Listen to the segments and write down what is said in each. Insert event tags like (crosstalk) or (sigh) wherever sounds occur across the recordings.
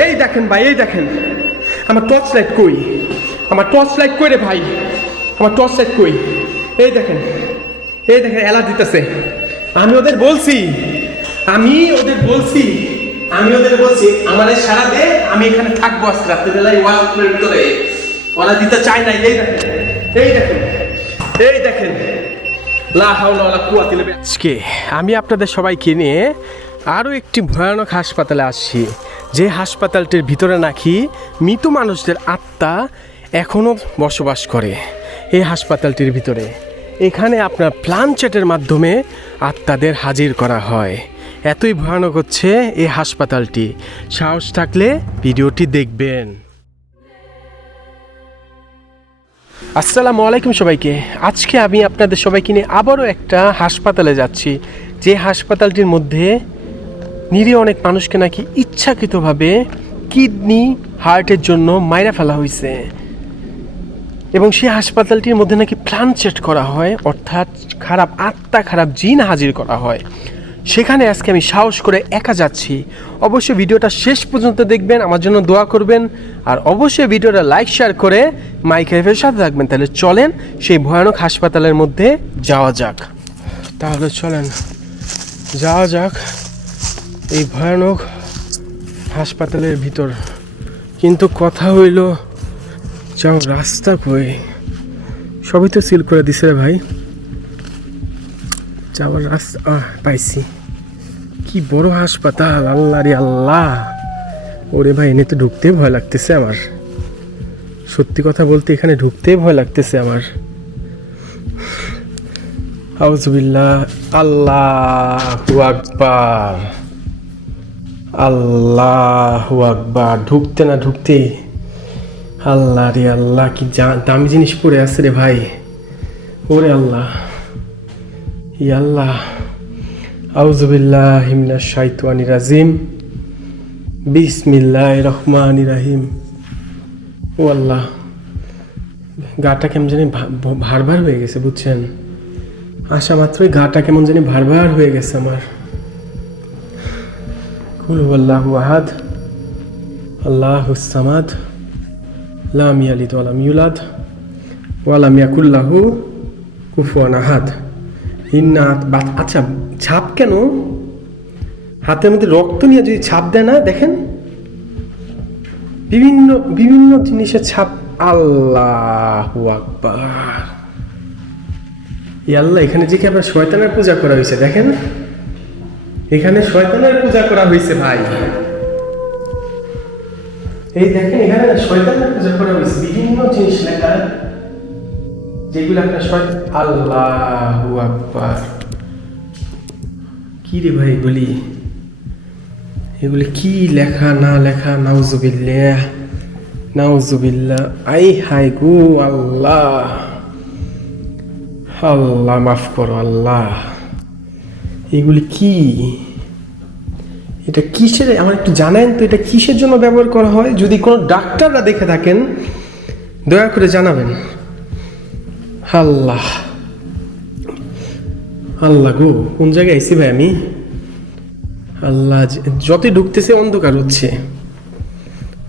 এই দেখেন ভাই, এই দেখেন। আমার টর্চ লাইট কই? আমার টর্চ লাইট কই রে ভাই? আমার টর্চ লাইট কই? এই দেখেন এই দেখেন এলা দিতেছে। আমি ওদের বলছি, আমি ওদের বলছি, আমি ওদের বলছি, আমাদের সারা দে আমি এখানে থাকব আজকে রাত্রিবেলায় ওয়াশরুমের ভিতরে। ওরা দিতে চায় না এই দেখেন এই দেখেন এই দেখেন। আজকে আমি আপনাদের সবাইকে নিয়ে আরও একটি ভয়ানক হাসপাতালে আসছি। যে হাসপাতালটির ভিতরে নাকি মৃত মানুষদের আত্মা এখনও বসবাস করে এই হাসপাতালটির ভিতরে। এখানে আপনার প্লানচেটের মাধ্যমে আত্মাদের হাজির করা হয়। এতই ভয়ানক হচ্ছে এই হাসপাতালটি। সাহস থাকলে ভিডিওটি দেখবেন। আসসালামু আলাইকুম সবাইকে। আজকে আমি আপনাদের সবাইকে নিয়ে আবারও একটা হাসপাতালে যাচ্ছি। যে হাসপাতালটির মধ্যে নিরীহ অনেক মানুষকে নাকি ইচ্ছাকৃতভাবে কিডনি, হার্টের জন্য মাইরা ফেলা হয়েছে এবং সেই হাসপাতালটির মধ্যে নাকি প্ল্যান চেট করা হয়, অর্থাৎ খারাপ আত্মা, খারাপ জিন হাজির করা হয়। সেখানে আজকে আমি সাহস করে একা যাচ্ছি। অবশ্যই ভিডিওটা শেষ পর্যন্ত দেখবেন, আমার জন্য দোয়া করবেন। আর অবশ্যই ভিডিওটা লাইক শেয়ার করে মাইক হেফের সাথে থাকবেন। তাহলে চলেন সেই ভয়ানক হাসপাতালের মধ্যে যাওয়া যাক। তাহলে চলেন, যাওয়া যাক। এই ভয়ানক হাসপাতালের ভিতর। কিন্তু কথা হইল, যাও রাস্তা কই? সবই তো সিল করে দিছে রে ভাই। যাওয়ার রাস্তা পাইছি। কি বড় হাসপাতাল আল্লাহ রে আল্লাহ। ওরে ভাই, এনে তো ঢুকতে ভয় লাগতেছে আমার। সত্যি কথা বলতে এখানে ঢুকতে ভয় লাগতেছে আমার। আউজবিল্লাহ আল্লাহ আকবার। আল্লাহ আকবার। ঢুকতে না ঢুকতেই আল্লাহ রে আল্লাহ, কি দামি জিনিস পড়ে আছে রে ভাই। ওরে আল্লাহ। ই আল্লাহ। আউজুবিল্লাহ হিমনা শাইতানি রাজিম। বিসমিল্লাহ রহমান রাহিম। ও আল্লাহ। গাটা কেমন জানি ভা- ভ- ভারভার হয়ে গেছে, বুঝছেন? আসা মাত্রই গাটা কেমন জানি ভার ভার হয়ে গেছে আমার। কুল আল্লাহু আহাদ, আল্লাহ সামাদ, লাম ইয়ালিদ ওয়ালাম ইউলাদ ওয়ালাম ইয়াকুল্লাহু কুফুয়ান আহাদ। বা- আচ্ছা ছাপ কেন? হাতের মধ্যে রক্ত নিয়ে যদি ছাপ দেয় না, দেখেন? বিভিন্ন বিভিন্ন জিনিসের ছাপ, আল্লাহ আকবার। আল্লাহ, এখানে যে কি আপনার শয়তানের পূজা করা হয়েছে, দেখেন? এখানে শয়তানের পূজা করা হয়েছে ভাই। এই দেখেন, এখানে শয়তানের পূজা করা হয়েছে। বিভিন্ন জিনিস লেখা। যেগুলো আপনার শয় আল্লাহু আকবার। কি রে ভাই এগুলি? এগুলি কি লেখা, না লেখা? নাউজুবিল্লাহ। নাউজুবিল্লাহ। আই হাই গো আল্লাহ। আল্লাহ, মাফ করো, আল্লাহ। এগুলি কি? এটা কিসের? আমার একটু জানেন তো, এটা কিসের জন্য ব্যবহার করা হয়? যদি কোনো ডাক্তাররা দেখে থাকেন, দয়া করে জানাবেন। আল্লাহ। আল্লাহ গো, কোন জায়গায় আইসি ভাই আমি? আল্লাহ যতই ঢুকতেছে অন্ধকার হচ্ছে।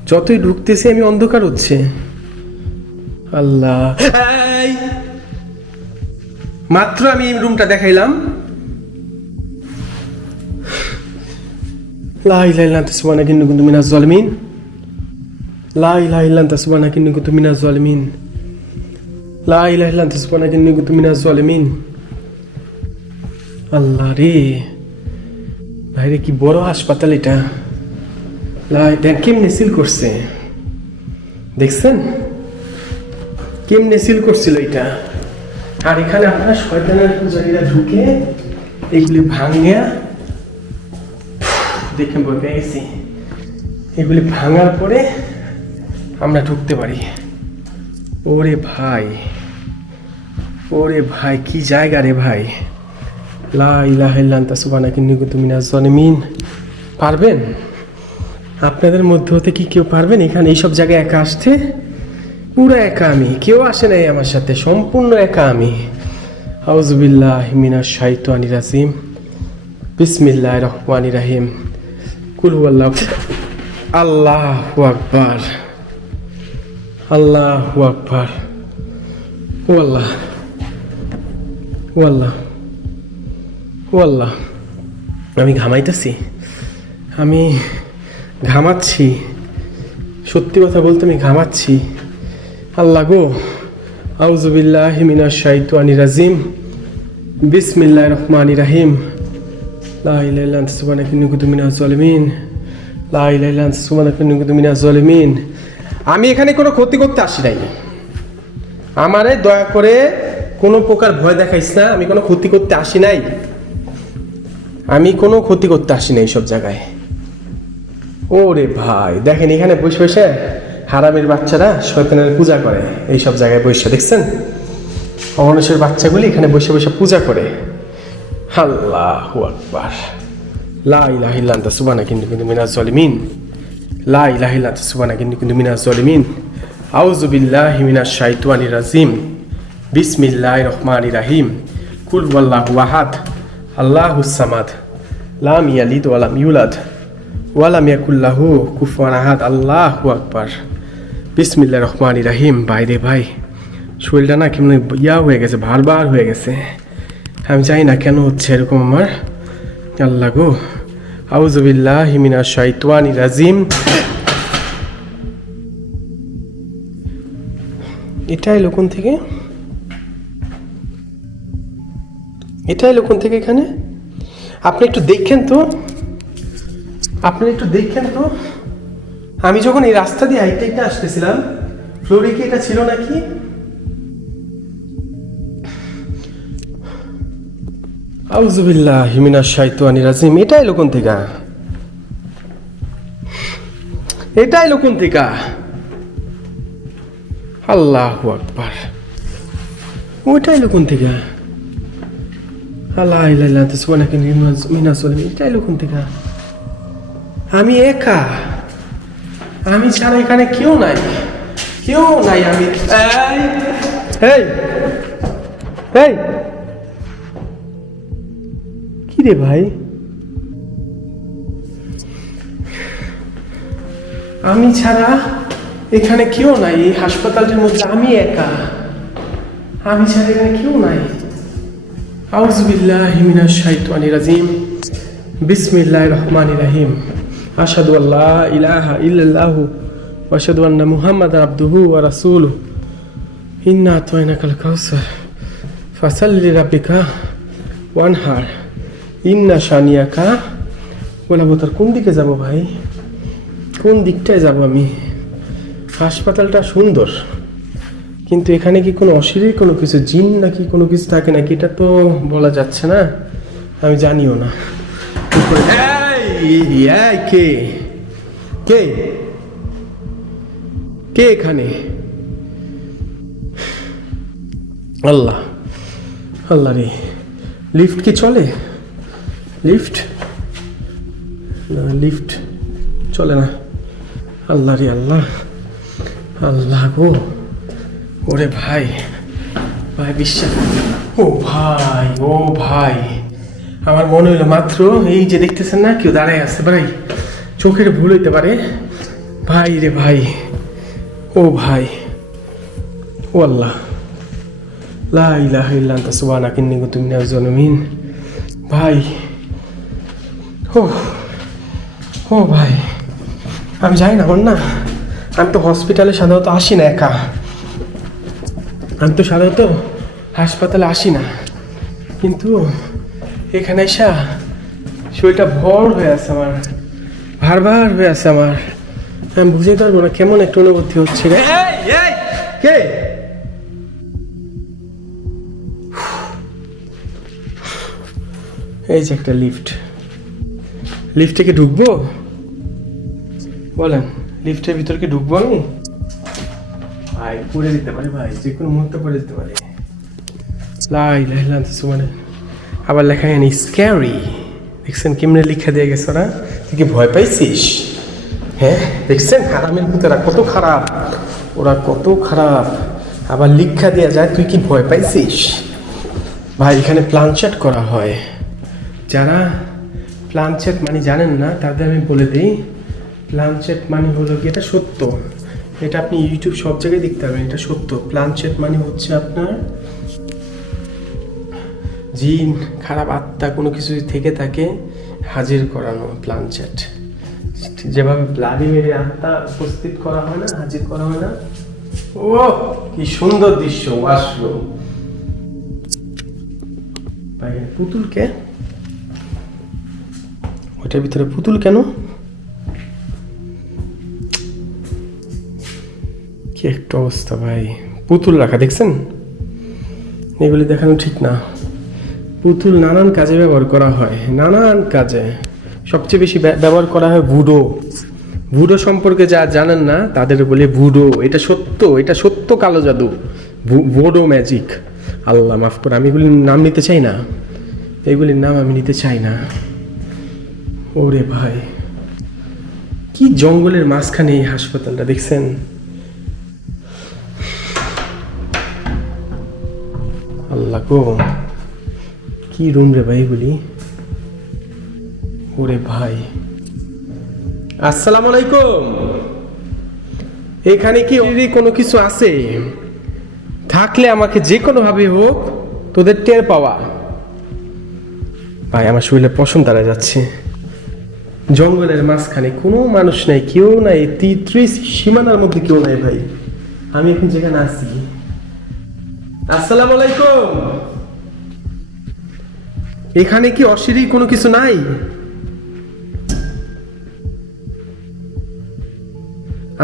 যতই ঢুকতেছে আমি অন্ধকার হচ্ছে। আল্লাহ! মাত্র আমি এই রুমটা দেখাইলাম। লা ইলাহা ইল্লা আনতা সুবহানাকা ইন্নী কুনতু মিনাজ জালিমিন লা ইলাহা ইল্লা আনতা সুবহানাকা ইন্নী কুনতু মিনাজ লা ইলাহা ইল্লা আনতা সুবহানাকা ইন্নী কুনতু মিনাজ জালিমিন রে। কি বড় হাসপাতাল এটা। কেমনে সিল করছে? দেখছেন? কেমনে সিল করছিল এটা? আর এখানে আপনারা শয়তানের পূজারীরা ঢুকে এগুলি ভাঙিয়া দেখে পেয়ে গেছি এগুলি ভাঙার পরে আমরা ঢুকতে পারি। ওরে ভাই ওরে ভাই, কি জায়গা রে ভাই। লা ইলাহা ইল্লা আনতা সুবহানাকা, ইন্নী কুনতু মিনাজ জালিমিন পারবেন? আপনাদের মধ্যে হতে কি কেউ পারবেন? এখানে এইসব জায়গায় একা আসতে? পুরো একা আমি, কেউ আসে নাই আমার সাথে, সম্পূর্ণ একা আমি। আউজুবিল্লাহ মিনাশ শাইতানির রাজিম। বিসমিল্লাহ রহমানির রাহিম। কুল হুয়াল্লাহ আল্লাহ আকবার। আল্লাহ আকবার। ও আল্লাহ ও আল্লাহ আল্লাহ আমি ঘামাইতেছি? আমি ঘামাচ্ছি। সত্যি কথা বলতে আমি ঘামাচ্ছি। আল্লাহ গো আউজুবিল্লাহ মিনা শাইতানি রাজিম। বিসমিল্লাহ রহমানি রাহিম। আমি এখানে কোনো ক্ষতি করতে আসি নাই। আমারে দয়া করে কোনো প্রকার ভয় দেখাইস না, আমি কোনো ক্ষতি করতে আসি নাই। আমি কোনো ক্ষতি করতে আসি নাই সব জায়গায়। ওরে ভাই, দেখেন এখানে বসে বসে হারামের বাচ্চারা শয়তানের পূজা করে, এই সব জায়গায় বসে, দেখছেন? অমানুষের বাচ্চাগুলি এখানে বসে বসে পূজা করে। আল্লাহ আকবার লা ইলাহা ইল্লা আনতা সুবহানাকা ইন্নী কুনতু মিনাজ জালিমিন লা ইলাহা ইল্লা আনতা সুবহানাকা ইন্নী কুনতু মিনাজ জালিমিন আউযু বিল্লাহি মিনাশ শাইতানির রাজিম বিসমিল্লাহির রহমানির রহিম কুল ওয়াল্লাহু আহাদ আল্লাহুস সামাদ লাম ইয়ালিদ ওয়া লাম ইউলাদ ওয়া লাম ইয়াকুল লাহু কুফুয়ান আহাদ আল্লাহু আকবার বিসমিল্লাহির রহমানির রহিম বাইরে ভাই শরীরটা না কেমন, ইয়া হয়ে গেছে ভারবার হয়ে গেছে। আমি জানি না কেন হচ্ছে এরকম আমার। আল্লাহ গো। আউজুবিল্লাহ হিমিনা শাইতানি রাজিম। এটাই এলো কোন থেকে? এটাই এলো কোন থেকে এখানে? আপনি একটু দেখেন তো। আপনি একটু দেখেন তো। আমি যখন এই রাস্তা দিয়ে হাইটে হাইটে আসতেছিলাম, ফ্লোরে কি এটা ছিল নাকি? আউজুবিল্লাহ হিমিনা শাইতানি রাজিম এটা এলো কোন থেকে। এটা এলো থেকে। আল্লাহ আকবার। ওইটা এলো কোন থেকে। আল্লাহ ইলাহা ইল্লা আনতা সুবহানাকা ইন্নী মিনাজ জালিমিন এটা থেকে। আমি একা? আমি ছাড়া এখানে কেউ নাই। কেউ নাই আমি। এই এই রে ভাই? আমি ছাড়া এখানে কেউ নাই, এই হাসপাতালটির মধ্যে আমি একা। আমি ছাড়া এখানে কেউ নাই। আউজবিল্লাহ মিনাশ শাইতানির রাজিম। বিসমিল্লাহির রহমানির রহিম। আশহাদু আল্লাহ ইলাহা ইল্লাল্লাহু ওয়া আশহাদু আন্না মুহাম্মাদান আবদুহু ওয়া রাসূলুহু। ইন্না আতাইনাকাল কাউসার। ফাসাল্লি রাব্বিকা ওয়ানহার। ইন্না শানিয়াকা। বলা তার কোন দিকে যাব ভাই? কোন দিকটায় যাব আমি? হাসপাতালটা সুন্দর কিন্তু এখানে কি কোনো অশরীর কোনো কিছু জিন নাকি কোনো কিছু থাকে নাকি? এটা তো বলা যাচ্ছে না আমি জানিও না। কে? কে? কে এখানে? আল্লাহ। আল্লাহ রে লিফট কি চলে? লিফট না লিফট চলে না। আল্লাহ রে আল্লাহ। আল্লাহ গো। ওরে ভাই ভাই বিশ্বাস। ও ভাই ও ভাই। আমার মনে হইল মাত্র এই যে দেখতেছেন না, কেউ দাঁড়ায় আছে ভাই। চোখের ভুল হইতে পারে। ভাই রে ভাই, ও ভাই। ও আল্লাহ। লা ইলাহা ইল্লা আনতা সুবহানাকা, ইন্নী কুনতু মিনাজ জালিমিন ভাই ও ও ভাই আমি যাই না আমার না আমি তো হসপিটালে সাধারণত আসি না একা। আমি তো সাধারণত হাসপাতালে আসি না। কিন্তু এখানে এসা শরীরটা ভর হয়ে আছে আমার ভার ভার হয়ে আছে আমার। আমি বুঝতে পারব না কেমন একটা অনুভূতি হচ্ছে রে। কে? এই যে একটা লিফট লিফটে কি ঢুকবো? বলেন লিফটের ভিতর কি ঢুকবো আমি? ভাই পড়ে দিতে পারে ভাই যে কোনো মুহূর্তে পড়ে দিতে পারে। লাই লাই লাই মানে। আবার লেখা এনি স্ক্যারি দেখছেন কেমনে লিখা দিয়ে গেছে ওরা? তুই কি ভয় পাইছিস? হ্যাঁ দেখছেন? হারামের পুতেরা কত খারাপ। ওরা কত খারাপ। আবার লিখা দেওয়া যায় তুই কি ভয় পাইছিস? ভাই এখানে প্লানচেট করা হয়। যারা প্লানচেট মানে জানেন না, তাদের আমি বলে দিই। প্লানচেট মানে হলো কি, এটা সত্য। এটা আপনি ইউটিউব সব জায়গায় দেখতে পাবেন, এটা সত্য। প্লানচেট মানে হচ্ছে আপনার জিন, খারাপ আত্মা, কোনো কিছু থেকে থাকে, হাজির করানো প্লানচেট যেভাবে ব্লাডি মেরে আত্মা উপস্থিত করা হয় না, হাজির করা হয় না। ও কি সুন্দর দৃশ্য ওয়াশরুম বাইরে ওইটার ভিতরে পুতুল কেন? কি একটা অবস্থা ভাই। পুতুল রাখা, দেখছেন? এগুলি দেখানো ঠিক না। পুতুল নানান কাজে ব্যবহার করা হয়, নানান কাজে। সবচেয়ে বেশি ব্যবহার করা হয় ভুডো। ভুডো সম্পর্কে যা জানেন না, তাদের বলে ভুডো। এটা সত্য এটা সত্য কালো জাদু। ভোডো ম্যাজিক। আল্লাহ মাফ করে আমি এগুলির নাম নিতে চাই না। এগুলির নাম আমি নিতে চাই না। ওরে ভাই, কি জঙ্গলের মাঝখানে এই হাসপাতালটা দেখছেন? আল্লাহ গো, কি রুম রে ভাই এগুলি? ওরে ভাই। আসসালামু আলাইকুম। এখানে কি কোনো কিছু আছে? থাকলে আমাকে যে কোনোভাবে হোক, তোদের টের পাওয়া। ভাই, আমার শরীরে পশম দাঁড়া যাচ্ছে। জঙ্গলের মাঝখানে কোনো মানুষ নাই, কেউ নাই ত্রিশ সীমানার মধ্যে কেউ নাই ভাই। আমি এখন যেখানে আছি। আসসালামু আলাইকুম। এখানে কি অশিরি কোনো কিছু নাই?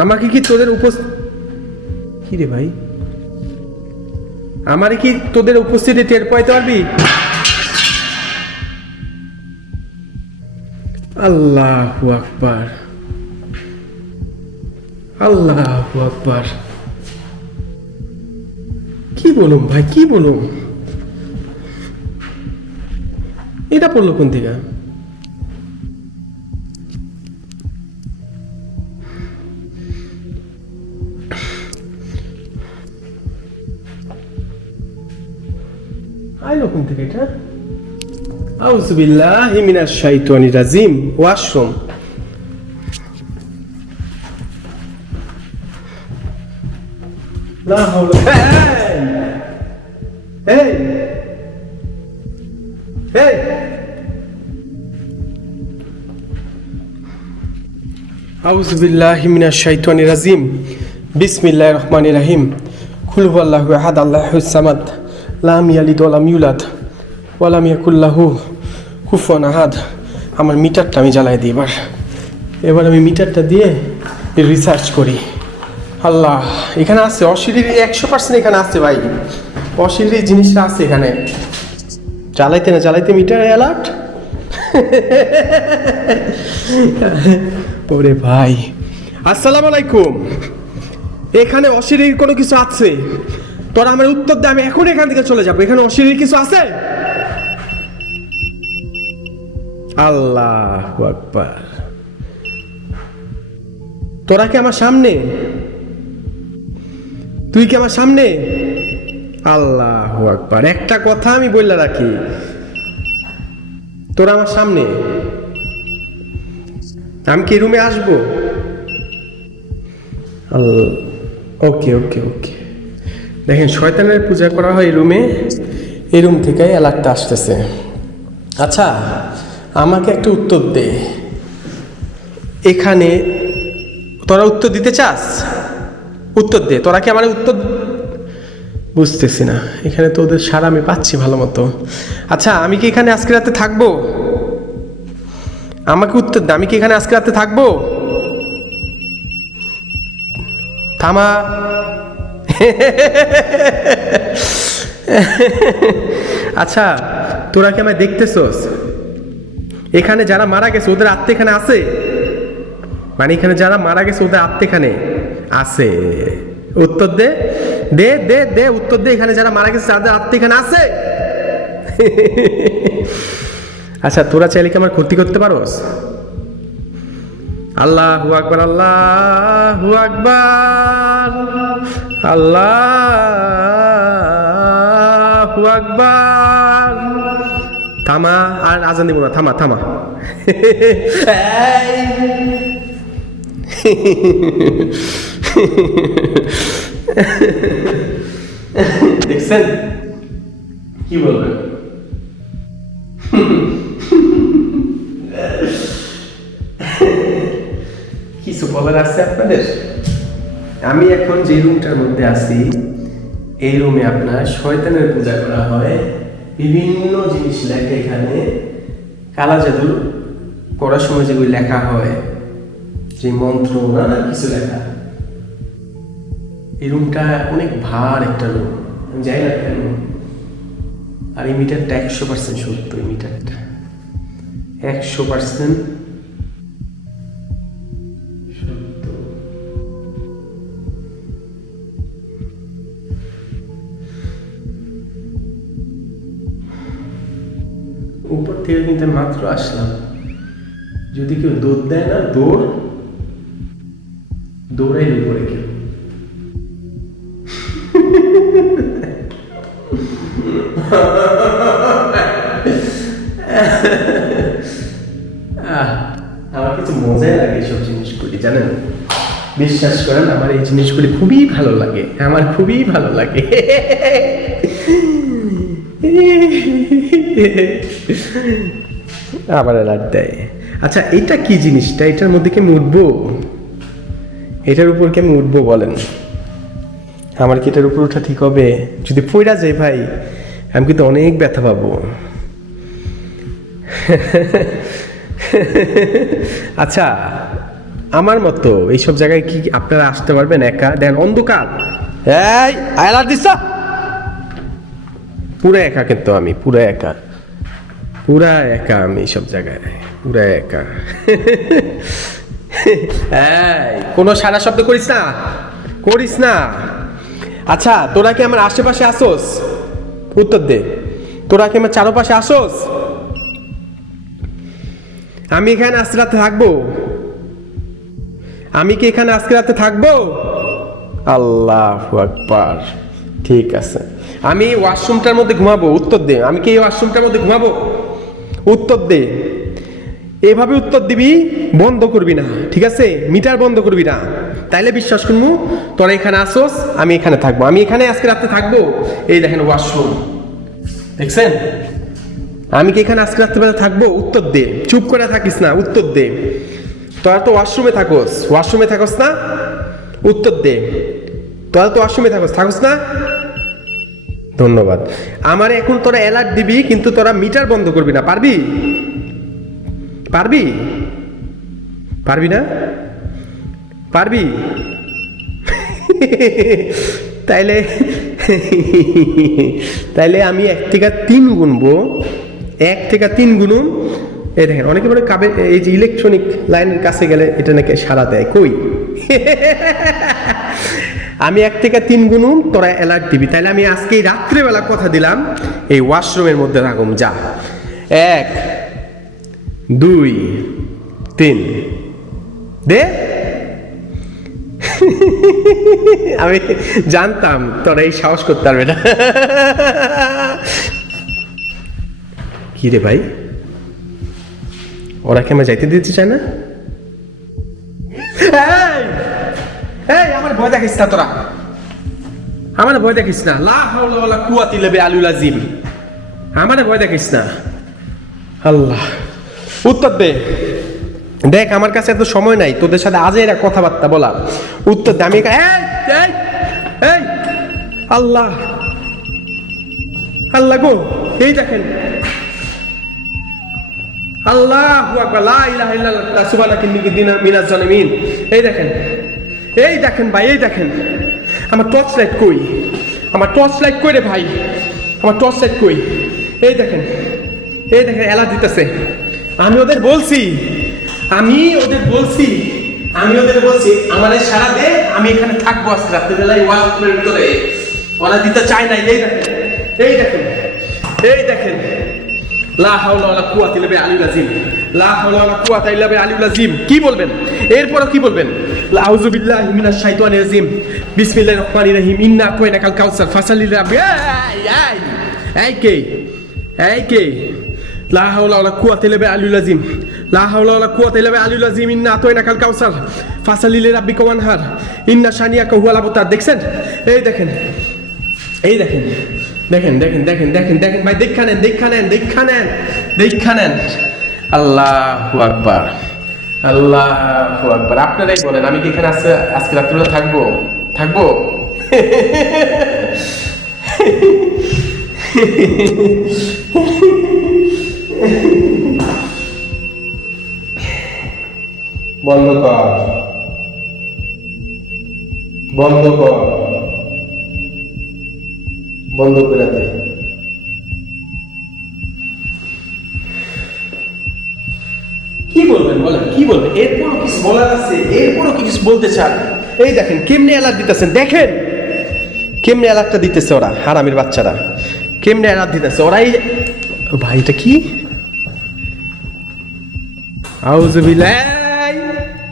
আমাকে কি তোদের উপস কি রে ভাই? আমার কি তোদের উপস্থিতি টের পাইতে পারবি? আল্লাহু আকবার। আল্লাহু আকবার। কি বলুম ভাই, কি বলুম? এটা পড়ল কোন থেকে? আইলো কোন থেকে এটা? আউযু বিল্লাহি মিনাশ শাইতানির রাজিম। ওয়াশরুম লা হাওলা এই এই মিনাশ শাইতানির রাজিম। বিসমিল্লাহির রহমানির রহিম। কুল হুয়াল্লাহু আহাদ আল্লাহুস সামাদ। লাম ইয়ালিদ ওয়া লাম ইউলাদ। ওয়া লাম কুফুয়ান আহাদ, আমার মিটারটা আমি জ্বালাই দিই এবার। এবার আমি মিটারটা দিয়ে রিসার্চ করি। আল্লাহ, এখানে আছে অশিরির একশো পার্সেন্ট এখানে আছে ভাই। অশিরির জিনিসটা আছে এখানে। জ্বালাইতে না, জ্বালাইতে মিটার অ্যালার্ট (laughs) ওরে ভাই। আসসালামু আলাইকুম। এখানে অশিরির কোনো কিছু আছে? তোরা আমার উত্তর দে, আমি এখন এখান থেকে চলে যাব। এখানে অশিরির কিছু আছে? আল্লাহ তোরা কি আমার সামনে? তুই কি আমার সামনে? আল্লাহ আকবার। একটা কথা আমি বললে রাখি। তোরা আমার সামনে। আমি কি রুমে আসব? ওকে ওকে ওকে। দেখেন, শয়তানের পূজা করা হয় রুমে। এই রুম থেকে অ্যালার্টটা আসতেছে। আচ্ছা আমাকে একটা উত্তর দে। এখানে তোরা উত্তর দিতে চাস? উত্তর দে, তোরা কি আমার উত্তর বুঝতেছি না, এখানে তো ওদের সারা আমি পাচ্ছি ভালো মতো। আচ্ছা আমি কি এখানে আজকে রাতে থাকব? আমাকে উত্তর দে, আমি কি এখানে আজকে রাতে থাকব? থামা। আচ্ছা তোরা কি আমায় দেখতেছস? এখানে যারা মারা গেছে, ওদের আত্মা এখানে আছে? মানে এখানে যারা মারা গেছে, ওদের আত্মা এখানে আছে। উত্তর দে। দে দে দে, উত্তর দে, এখানে যারা মারা গেছে, তাদের আত্মা এখানে আছে? (laughs) আচ্ছা তোরা চাইলে কি আমার ক্ষতি করতে পারোস? আল্লাহু আকবার আল্লাহু আকবার আল্লাহু আকবার। থামা আর আজান দিব না থামা থামা। দেখছেন? কি বলবেন? কিছু বলার আছে আপনাদের? আমি এখন যে রুমটার মধ্যে আছি এই রুমে আপনার শয়তানের পূজা করা হয়। বিভিন্ন জিনিস লেখে এখানে। কালা জাদু করার সময় যেগুলি লেখা হয়, যে মন্ত্র, নানা কিছু লেখা। এই রুমটা অনেক ভার একটা রুম আমি যাই না কেন। আর এই মিটারটা একশো পার্সেন্ট সত্য, এই মিটারটা একশো পার্সেন্ট উপর থেকে কিন্তু মাত্র আসলাম। যদি কেউ দৌড় দেয় না, দৌড়, দৌড়াই উপরে কেউ। আমার কিছু মজাই লাগে এইসব জিনিসগুলি, জানেন? বিশ্বাস করেন, আমার এই জিনিসগুলি খুবই ভালো লাগে। আমার খুবই ভালো লাগে। আবার অ্যালার্ট দেয়। আচ্ছা এটা কি জিনিসটা? এটার মধ্যে কি আমি উঠবো? এটার উপর কি আমি উঠবো বলেন? আমার কি এটার উপর ওঠা ঠিক হবে? যদি পড়া যায় ভাই, আমি কিন্তু অনেক ব্যথা পাবো। আচ্ছা আমার মতো এইসব জায়গায় কি আপনারা আসতে পারবেন একা? দেন অন্ধকার। পুরো একা কিন্তু আমি, পুরো একা। পুরা একা আমি সব জায়গায়। পুরা একা। এই, কোনো সারা শব্দ করিস না। করিস না। আচ্ছা তোরা কি আমার আশেপাশে আসোস? উত্তর দে। তোরা কি আমার চারপাশে আসোস? আমি এখানে আজকে রাতে থাকব। আমি কি এখানে আজকে রাতে থাকব? আল্লাহ আকবার। ঠিক আছে। আমি ওয়াশরুমটার মধ্যে ঘুমাবো। উত্তর দে। আমি কি এই ওয়াশরুমটার মধ্যে ঘুমাবো? উত্তর দে। এভাবে উত্তর দিবি, বন্ধ করবি না, ঠিক আছে? মিটার বন্ধ করবি না। তাইলে বিশ্বাস করব তোরা এখানে আসোস, আমি এখানে থাকব। আমি এখানে আজকে রাতে থাকব। এই দেখেন ওয়াশরুম দেখছেন? আমি কি এখানে আজকে রাত্রেবেলা থাকব? উত্তর দে। চুপ করে থাকিস না, উত্তর দে। তোরা তো ওয়াশরুমে থাকোস। ওয়াশরুমে থাকোস না, উত্তর দে। তোরা তো ওয়াশরুমে থাকোস। থাকোস না? ধন্যবাদ। আমার এখন তোরা অ্যালার্ট দিবি, কিন্তু তোরা মিটার বন্ধ করবি না। পারবি? পারবি? পারবি না? পারবি? (laughs) তাইলে (laughs) তাইলে আমি এক থেকে তিন গুনবো। এক থেকে তিন গুনুম এই দেখেন, অনেকে বলে কাবে এই যে ইলেকট্রনিক লাইনের কাছে গেলে এটা নাকি সারা দেয়। কই? (laughs) আমি এক থেকে তিন গুনুম তোরা অ্যালার্ট দিবি। তাহলে আমি আজকে এই রাত্রেবেলা কথা দিলাম, এই ওয়াশরুমের মধ্যে থাকুম যা। এক, দুই, তিন। দে। (laughs) আমি জানতাম, তোরা এই সাহস করতে পারবে না। (laughs) কি রে ভাই? ওরা কি আমার যাইতে দিতে চায় না? (laughs) ভয় দেখিস না তোরা। আমার ভয় দেখিস না। লা হাওলা ওয়ালা কুয়াতি লেবে আলুল আজিম আমার ভয় দেখিস না। আল্লাহ। উত্তর দে। দেখ আমার কাছে এত সময় নাই। তোদের সাথে আজে এরা কথাবার্তা বলা। উত্তর দে আমি এই, আল্লাহ। আল্লাহ গো এই দেখেন। আল্লাহ আকবার লা ইলাহা ইল্লাল্লাহ সুবহানাকা ইন্নী মিনাজ জালিমিন এই দেখেন এই দেখেন ভাই, এই দেখেন। আমার টর্চ লাইট কই? আমার টর্চ লাইট কই রে ভাই? আমার টর্চ লাইট কই? এই দেখেন এই দেখেন এলা দিতেছে। আমি ওদের বলছি, আমি ওদের বলছি, আমি ওদের বলছি আমাদের সারা দে, আমি এখানে থাকব আজকে রাত্রিবেলায় ওয়াশরুমের ভিতরে। ওরা দিতে চায় না এই দেখেন এই দেখেন এই দেখেন। লা হাওলা ওয়ালা কুওয়াতা ইল্লা বিল আলিয়্যিল আযীম লা হাওলা ওয়ালা কুওয়াতা ইল্লা বিল আলিয়্যিল আযীম কি বলবেন? এরপরও কি বলবেন? লা আউযু বিল্লাহি মিনাশ শাইতানির রাজিম বিসমিল্লাহির রহমানির রহিম ইন্না আতাইনাকাল কাউসার ফাসাল্লি লিরাব্বি এই কে এই কে লা হাওলা ওয়ালা কুওয়াতা ইল্লা বিল আলিয়্যিল আযীম লা হাওলা ওয়ালা কুওয়াতা ইল্লা বিল্লাহ আলিউল আযীম ইন্না আতাইনাকাল কাউসার ফাসালি লিরাব্বিকা ওয়ানহার ইন্না শানিয়াকা হুয়াল আবতার দেখছেন এই দেখেন এই দেখেন দেখেন দেখেন দেখেন দেখেন দেখেন ভাই দেখা নেন দেখা নেন দেখা নেন দেখা নেন আল্লাহু আকবার আল্লাহু আকবার। আপনারাই বলেন, আমি কি এখানে আজকে আজকে রাত্রিবেলা থাকব? থাকব? বন্ধ কর। বন্ধ কর। বন্ধ করে দে। বলার আছে, এরপরও কি কিছু বলতে চান? এই দেখেন অ্যালার্ট দিতেছেন দেখেন অ্যালার্টটা দিতেছে ওরা, হারামির বাচ্চারা। অ্যালার্ট দিতেছে? ভাই, এটা কি?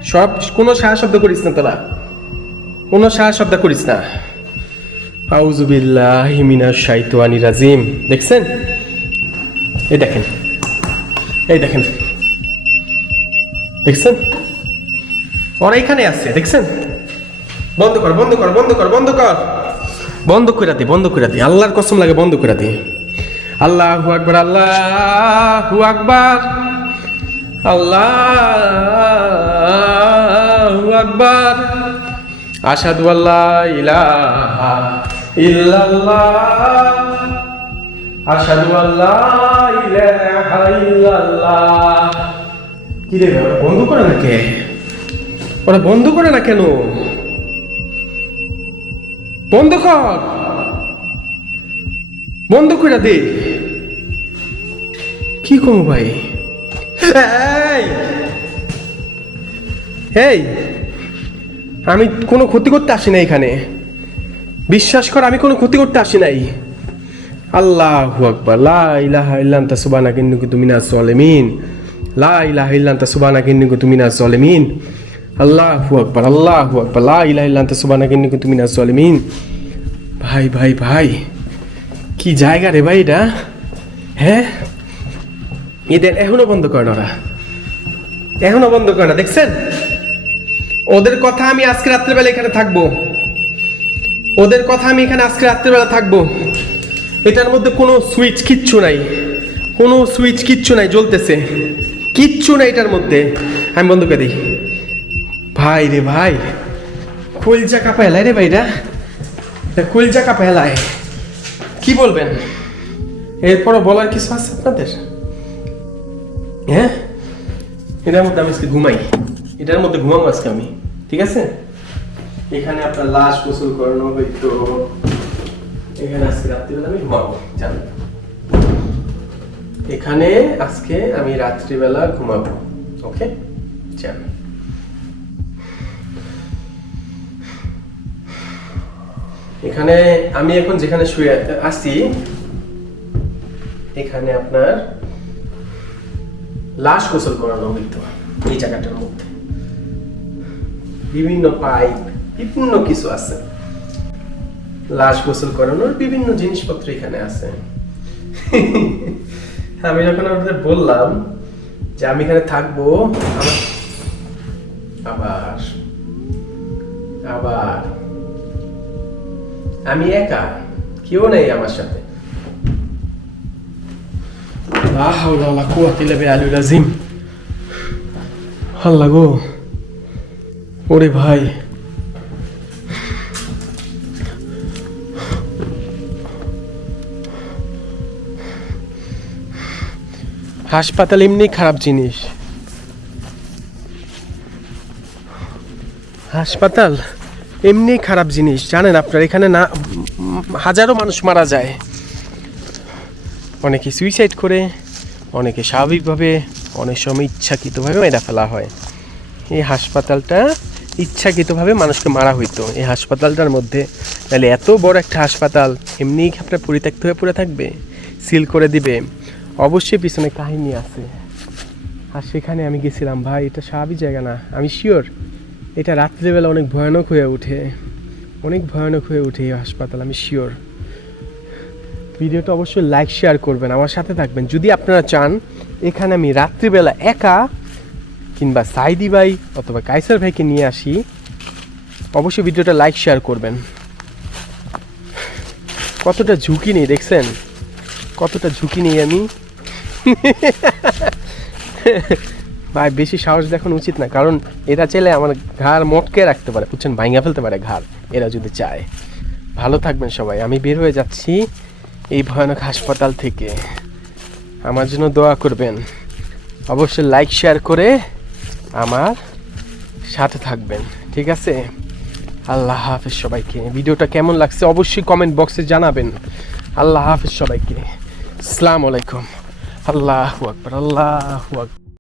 সব কোনো সাহা শব্দ করিস না তোরা। কোনো সাহা শব্দ করিস না। রাজিম। দেখছেন? এই দেখেন। এই দেখেন। দেখছেন? ওরা এখানে আছে, দেখছেন? বন্ধ কর বন্ধ কর বন্ধ কর বন্ধ কর। বন্ধ করে দে, বন্ধ করে দে। আল্লাহর কসম লাগে বন্ধ করে দে। আল্লাহু আকবার আল্লাহু আকবার। আল্লাহু আকবার। আশহাদু আল্লা ইলাহা ইল্লাল্লাহ। আশহাদু আল্লা ইলাহা ইল্লাল্লাহ। কি রে, বন্ধ করে না কে ওরা বন্ধ করে না কেন? বন্ধ কর। বন্ধ করে দে। কি কমু ভাই? এই! আমি কোনো ক্ষতি করতে আসি না এখানে। বিশ্বাস কর আমি কোনো ক্ষতি করতে আসি নাই। আল্লাহু আকবার। লা ইলাহা ইল্লা আনতা সুবহানাকা ইন্নী কুনতু মিনাজ জালিমিন লা ইলাহা ইল্লা আনতা সুবহানাকা ইন্নী কুনতু মিনাজ জালিমিন আল্লাহু আকবার আল্লাহু আকবার লা ইলাহা ইল্লা আনতা সুবহানাকা ইন্নী কুনতু মিনাজ ভাই ভাই ভাই কি জায়গা রে ভাই এটা? হ্যাঁ? এদের এখনও বন্ধ করে না ওরা। এখনও বন্ধ করে না, দেখছেন? ওদের কথা আমি আজকে রাত্রেবেলা এখানে থাকব। ওদের কথা আমি এখানে আজকে রাত্রেবেলা থাকব। এটার মধ্যে কোনো সুইচ কিচ্ছু নাই। কোনো সুইচ কিচ্ছু নাই, জ্বলতেছে। কিচ্ছু নাই এটার মধ্যে। আমি বন্ধ করে দিই। ভাই রে ভাই কলজা কাপা এলাই রে ভাইরা। এটা কলজা কাপা এলায় কি বলবেন? এরপরও বলার কিছু আছে আপনাদের? হ্যাঁ? এটার মধ্যে আমি আজকে ঘুমাই। এটার মধ্যে ঘুমাবো আজকে আমি, ঠিক আছে? এখানে আপনার লাশ গোসল করানো হয়তো এখানে আজকে রাত্রিবেলা আমি ঘুমাবো জানেন এখানে আজকে আমি রাত্রিবেলা ঘুমাবো, ওকে? যান এখানে আমি এখন যেখানে শুয়ে আছি, এখানে আপনার লাশ গোসল করানো হইতো এই জায়গাটার মধ্যে। বিভিন্ন পাইপ, বিভিন্ন কিছু আছে। লাশ গোসল করানোর বিভিন্ন জিনিসপত্র এখানে আছে। আমি যখন ওদের বললাম যে আমি এখানে থাকব আবার আবার আমি একা কেউ নেই আমার সাথে। গো ওরে ভাই। হাসপাতাল এমনি খারাপ জিনিস। হাসপাতাল? এমনি খারাপ জিনিস, জানেন আপনার, এখানে না, হাজারো মানুষ মারা যায়। অনেকে সুইসাইড করে, অনেকে স্বাভাবিকভাবে, অনেক সময় ইচ্ছাকৃতভাবে মেরা ফেলা হয়। এই হাসপাতালটা ইচ্ছাকৃতভাবে মানুষকে মারা হইতো। এই হাসপাতালটার মধ্যে তাহলে এত বড় একটা হাসপাতাল এমনিই আপনার পরিত্যক্ত হয়ে পড়ে থাকবে, সিল করে দিবে। অবশ্যই পিছনে কাহিনী আছে। আর সেখানে আমি গেছিলাম, ভাই, এটা স্বাভাবিক জায়গা না, আমি শিওর এটা রাত্রিবেলা অনেক ভয়ানক হয়ে ওঠে অনেক ভয়ানক হয়ে ওঠে এই হাসপাতাল, আমি শিওর ভিডিওটা অবশ্যই লাইক শেয়ার করবেন, আমার সাথে থাকবেন। যদি আপনারা চান, এখানে আমি রাত্রিবেলা একা কিংবা সাইদি ভাই অথবা কাইসার ভাইকে নিয়ে আসি, অবশ্যই ভিডিওটা লাইক শেয়ার করবেন। কতটা ঝুঁকি নেই, দেখছেন? কতটা ঝুঁকি নেই আমি? (laughs) ভাই, বেশি সাহস দেখানো উচিত না, কারণ এরা চাইলে আমার ঘাড় মটকে রাখতে পারে, বুঝছেন? ভাঙা ফেলতে পারে ঘাড়, এরা যদি চায়। ভালো থাকবেন সবাই, আমি বের হয়ে যাচ্ছি এই ভয়ানক হাসপাতাল থেকে। আমার জন্য দোয়া করবেন। অবশ্যই লাইক শেয়ার করে আমার সাথে থাকবেন, ঠিক আছে? আল্লাহ হাফেজ সবাইকে। ভিডিওটা কেমন লাগছে অবশ্যই কমেন্ট বক্সে জানাবেন। আল্লাহ হাফেজ সবাইকে। আসসালামু আলাইকুম। আল্লাহু আকবার আল্লাহু আকবার।